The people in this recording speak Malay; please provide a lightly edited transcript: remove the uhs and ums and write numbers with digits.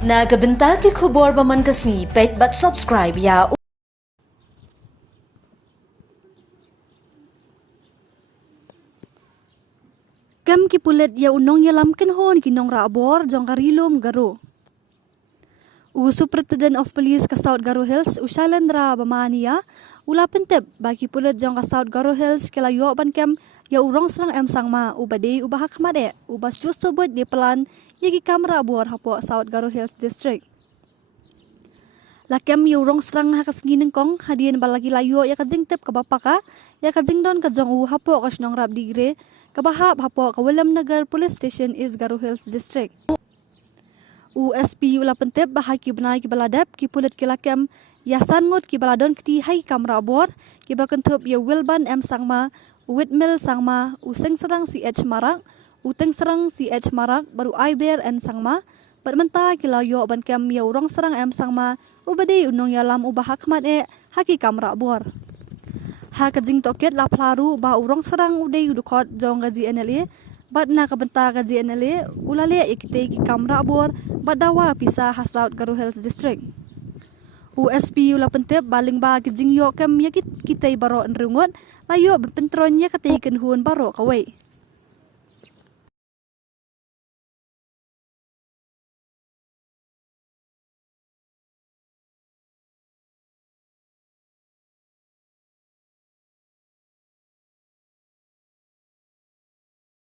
Nagabenta ke khubor baman kasni pet bat subscribe ya. Kem ki pulet ya unong ya lamken hon ki nong rabor jong karilom garo. Superintendent of Police ka South Garo Hills Ushalendra Bamania ula pentep bagi pulet jong ka South Garo Hills kila yo ban kem ya urong serang em sangma ubade ubahak made ubas just sobot di pelan ya ki kamera bor hapo South Garo Hills District. Lakem ya urong serang hakas ngineng kong hadien balagi layo ya kajing tep ka bapaka ya kajing don ka jong hapo ka snong rab digre kabahap hapo ka William Nagar Police Station is Garo Hills District. USP ula pentep bahaki benai ki baladap ki pulit ki lakem yasan ngot ki baladon kiti hai kamera bor ki bakentup ya Wilban M sangma Whitmill sangma useng serang CH marak uteng serang CH marak baru Iber N sangma bermenta ki layo ban kem ya urong serang M sangma ubade unong ya lam ubah hakmat haki kamera bor ha kajing toket la plaru ba urong serang ude udukot jong gaji NLA bat na kabenta gaji NLA ulale ikite ki kamera bor badawa pisa ha South Garo Hills District. USP ula pentep baling ba kijing yo kem yakit kitay baro nrungot layo pentron ya katay kenhun baro kawai.